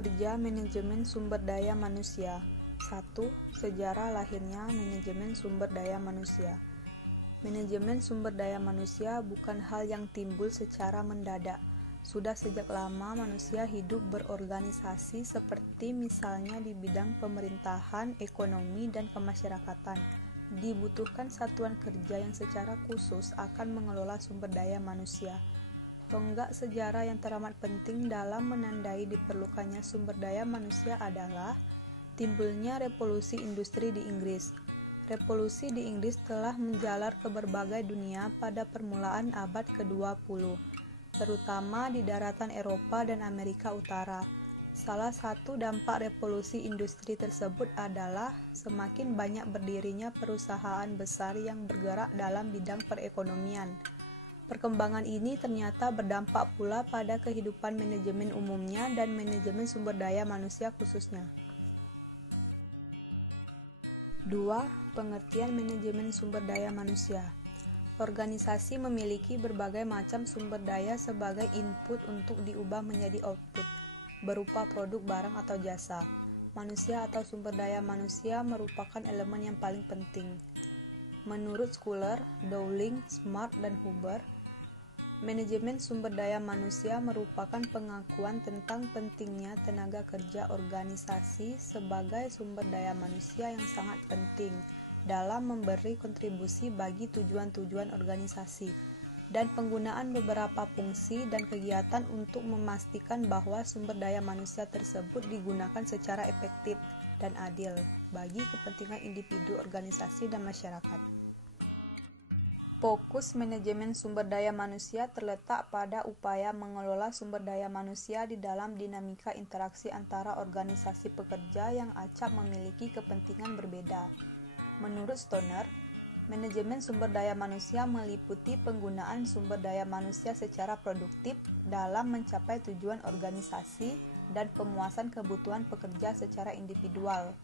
Kerja Manajemen Sumber Daya Manusia. 1. Sejarah lahirnya manajemen sumber daya manusia. Manajemen sumber daya manusia bukan hal yang timbul secara mendadak. Sudah sejak lama manusia hidup berorganisasi seperti misalnya di bidang pemerintahan, ekonomi, dan kemasyarakatan. Dibutuhkan satuan kerja yang secara khusus akan mengelola sumber daya manusia. Tonggak sejarah yang teramat penting dalam menandai diperlukannya sumber daya manusia adalah timbulnya revolusi industri di Inggris. Revolusi di Inggris telah menjalar ke berbagai dunia pada permulaan abad ke-20, terutama di daratan Eropa dan Amerika Utara. Salah satu dampak revolusi industri tersebut adalah semakin banyak berdirinya perusahaan besar yang bergerak dalam bidang perekonomian. Perkembangan ini ternyata berdampak pula pada kehidupan manajemen umumnya dan manajemen sumber daya manusia khususnya. 2. Pengertian manajemen sumber daya manusia. Organisasi memiliki berbagai macam sumber daya sebagai input untuk diubah menjadi output, berupa produk, barang, atau jasa. Manusia atau sumber daya manusia merupakan elemen yang paling penting. Menurut Schuller, Dowling, Smart, dan Huber, manajemen sumber daya manusia merupakan pengakuan tentang pentingnya tenaga kerja organisasi sebagai sumber daya manusia yang sangat penting dalam memberi kontribusi bagi tujuan-tujuan organisasi, dan penggunaan beberapa fungsi dan kegiatan untuk memastikan bahwa sumber daya manusia tersebut digunakan secara efektif dan adil bagi kepentingan individu, organisasi, dan masyarakat. Fokus manajemen sumber daya manusia terletak pada upaya mengelola sumber daya manusia di dalam dinamika interaksi antara organisasi pekerja yang acap memiliki kepentingan berbeda. Menurut Stoner, manajemen sumber daya manusia meliputi penggunaan sumber daya manusia secara produktif dalam mencapai tujuan organisasi dan pemuasan kebutuhan pekerja secara individual.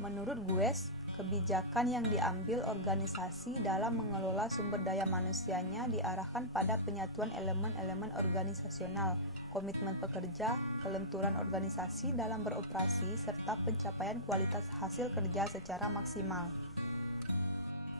Menurut Gues, kebijakan yang diambil organisasi dalam mengelola sumber daya manusianya diarahkan pada penyatuan elemen-elemen organisasional, komitmen pekerja, kelenturan organisasi dalam beroperasi, serta pencapaian kualitas hasil kerja secara maksimal.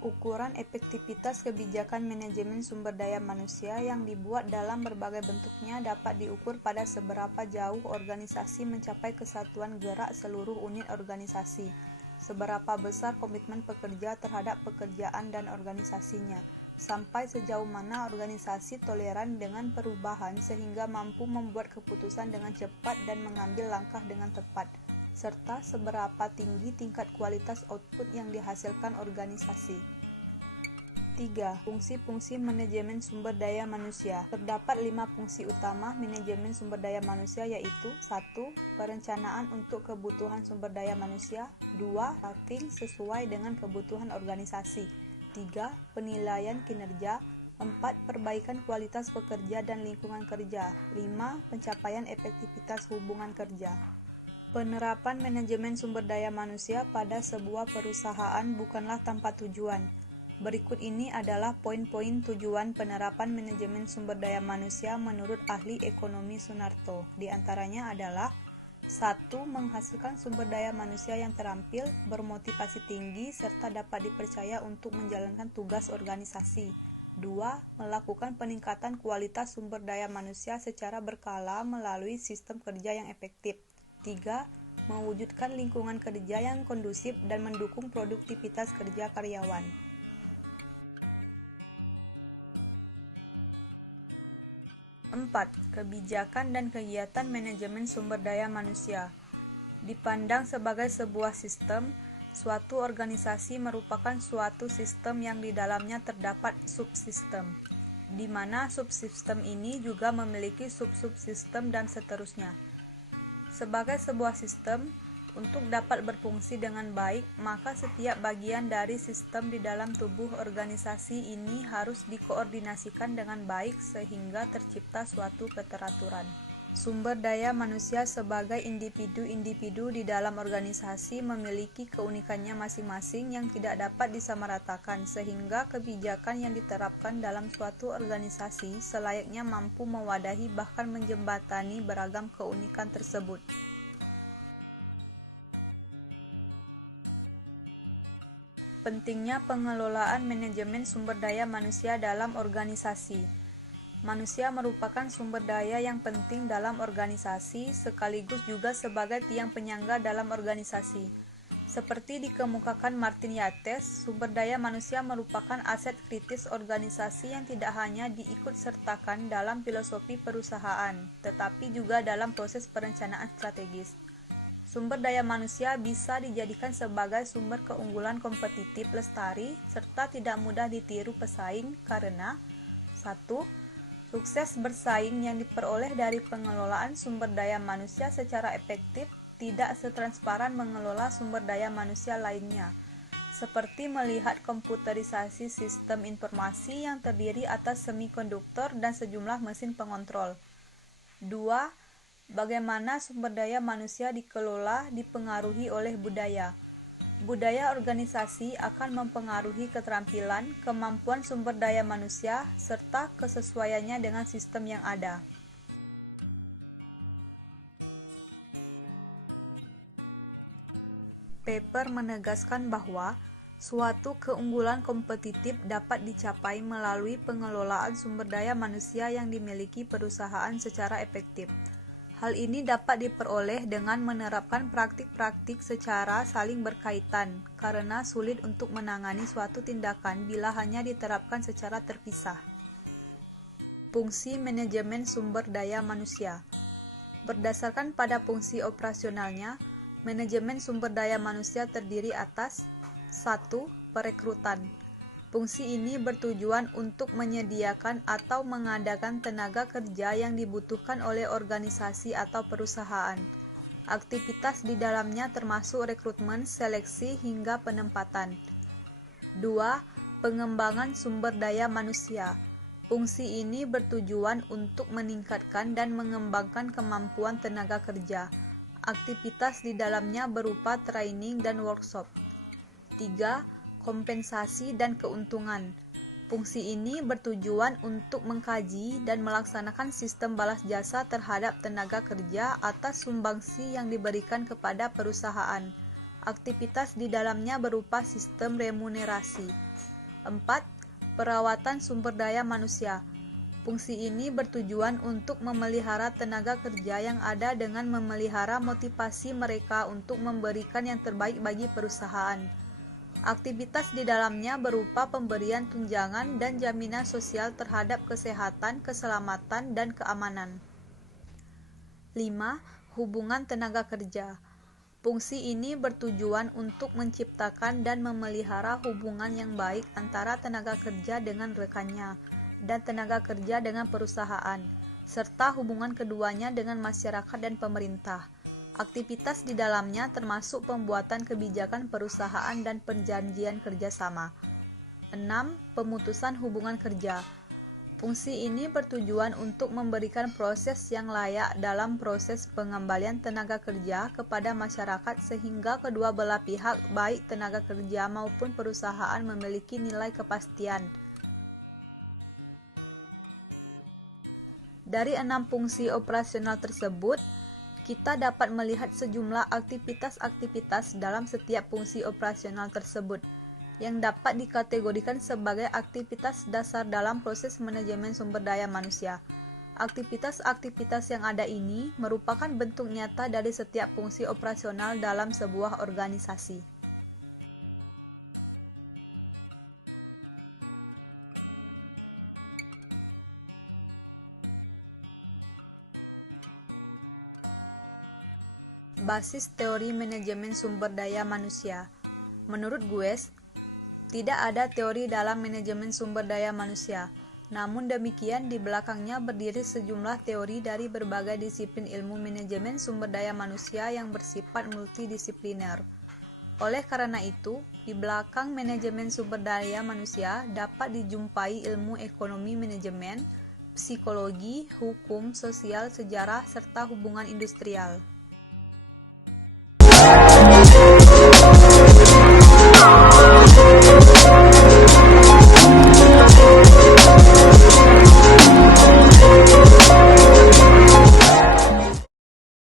Ukuran efektivitas kebijakan manajemen sumber daya manusia yang dibuat dalam berbagai bentuknya dapat diukur pada seberapa jauh organisasi mencapai kesatuan gerak seluruh unit organisasi, seberapa besar komitmen pekerja terhadap pekerjaan dan organisasinya, sampai sejauh mana organisasi toleran dengan perubahan sehingga mampu membuat keputusan dengan cepat dan mengambil langkah dengan tepat, serta seberapa tinggi tingkat kualitas output yang dihasilkan organisasi. 3. Fungsi-fungsi manajemen sumber daya manusia. Terdapat 5 fungsi utama manajemen sumber daya manusia, yaitu 1. Perencanaan untuk kebutuhan sumber daya manusia. 2. Staffing sesuai dengan kebutuhan organisasi. 3. Penilaian kinerja. 4. Perbaikan kualitas pekerja dan lingkungan kerja. 5. Pencapaian efektivitas hubungan kerja. Penerapan manajemen sumber daya manusia pada sebuah perusahaan bukanlah tanpa tujuan. Berikut ini adalah poin-poin tujuan penerapan manajemen sumber daya manusia menurut ahli ekonomi Sunarto. Di antaranya adalah 1. Menghasilkan sumber daya manusia yang terampil, bermotivasi tinggi, serta dapat dipercaya untuk menjalankan tugas organisasi. 2. Melakukan peningkatan kualitas sumber daya manusia secara berkala melalui sistem kerja yang efektif. 3. Mewujudkan lingkungan kerja yang kondusif dan mendukung produktivitas kerja karyawan. 4. Kebijakan dan kegiatan manajemen sumber daya manusia. Dipandang sebagai sebuah sistem, suatu organisasi merupakan suatu sistem yang di dalamnya terdapat subsistem, di mana subsistem ini juga memiliki sub-subsistem dan seterusnya. Sebagai sebuah sistem, untuk dapat berfungsi dengan baik, maka setiap bagian dari sistem di dalam tubuh organisasi ini harus dikoordinasikan dengan baik sehingga tercipta suatu keteraturan. Sumber daya manusia sebagai individu-individu di dalam organisasi memiliki keunikannya masing-masing yang tidak dapat disamaratakan, sehingga kebijakan yang diterapkan dalam suatu organisasi selayaknya mampu mewadahi bahkan menjembatani beragam keunikan tersebut. Pentingnya pengelolaan manajemen sumber daya manusia dalam organisasi. Manusia merupakan sumber daya yang penting dalam organisasi, sekaligus juga sebagai tiang penyangga dalam organisasi. Seperti dikemukakan Martin Yates, sumber daya manusia merupakan aset kritis organisasi yang tidak hanya diikutsertakan dalam filosofi perusahaan, tetapi juga dalam proses perencanaan strategis. Sumber daya manusia bisa dijadikan sebagai sumber keunggulan kompetitif lestari serta tidak mudah ditiru pesaing karena 1. Sukses bersaing yang diperoleh dari pengelolaan sumber daya manusia secara efektif tidak setransparan mengelola sumber daya manusia lainnya, seperti melihat komputerisasi sistem informasi yang terdiri atas semikonduktor dan sejumlah mesin pengontrol. 2. Bagaimana sumber daya manusia dikelola dipengaruhi oleh budaya. Budaya organisasi akan mempengaruhi keterampilan, kemampuan sumber daya manusia, serta kesesuaiannya dengan sistem yang ada. Paper menegaskan bahwa suatu keunggulan kompetitif dapat dicapai melalui pengelolaan sumber daya manusia yang dimiliki perusahaan secara efektif. Hal ini dapat diperoleh dengan menerapkan praktik-praktik secara saling berkaitan, karena sulit untuk menangani suatu tindakan bila hanya diterapkan secara terpisah. Fungsi manajemen sumber daya manusia. Berdasarkan pada fungsi operasionalnya, manajemen sumber daya manusia terdiri atas 1. Perekrutan. Fungsi ini bertujuan untuk menyediakan atau mengadakan tenaga kerja yang dibutuhkan oleh organisasi atau perusahaan. Aktivitas di dalamnya termasuk rekrutmen, seleksi, hingga penempatan. 2. Pengembangan sumber daya manusia. Fungsi ini bertujuan untuk meningkatkan dan mengembangkan kemampuan tenaga kerja. Aktivitas di dalamnya berupa training dan workshop. 3. Kompensasi dan keuntungan. Fungsi ini bertujuan untuk mengkaji dan melaksanakan sistem balas jasa terhadap tenaga kerja atas sumbangsi yang diberikan kepada perusahaan. Aktivitas di dalamnya berupa sistem remunerasi. 4. Perawatan sumber daya manusia. Fungsi ini bertujuan untuk memelihara tenaga kerja yang ada dengan memelihara motivasi mereka untuk memberikan yang terbaik bagi perusahaan. Aktivitas di dalamnya berupa pemberian tunjangan dan jaminan sosial terhadap kesehatan, keselamatan, dan keamanan. 5. Hubungan tenaga kerja. Fungsi ini bertujuan untuk menciptakan dan memelihara hubungan yang baik antara tenaga kerja dengan rekannya dan tenaga kerja dengan perusahaan, serta hubungan keduanya dengan masyarakat dan pemerintah. Aktivitas di dalamnya termasuk pembuatan kebijakan perusahaan dan perjanjian kerjasama. 6. Pemutusan hubungan kerja. Fungsi ini bertujuan untuk memberikan proses yang layak dalam proses pengembalian tenaga kerja kepada masyarakat sehingga kedua belah pihak, baik tenaga kerja maupun perusahaan, memiliki nilai kepastian. Dari 6 fungsi operasional tersebut, kita dapat melihat sejumlah aktivitas-aktivitas dalam setiap fungsi operasional tersebut yang dapat dikategorikan sebagai aktivitas dasar dalam proses manajemen sumber daya manusia. Aktivitas-aktivitas yang ada ini merupakan bentuk nyata dari setiap fungsi operasional dalam sebuah organisasi. Basis teori manajemen sumber daya manusia. Menurut Gues, tidak ada teori dalam manajemen sumber daya manusia. Namun demikian, di belakangnya berdiri sejumlah teori dari berbagai disiplin ilmu manajemen sumber daya manusia yang bersifat multidisipliner. Oleh karena itu, di belakang manajemen sumber daya manusia dapat dijumpai ilmu ekonomi manajemen, psikologi, hukum, sosial, sejarah, serta hubungan industrial.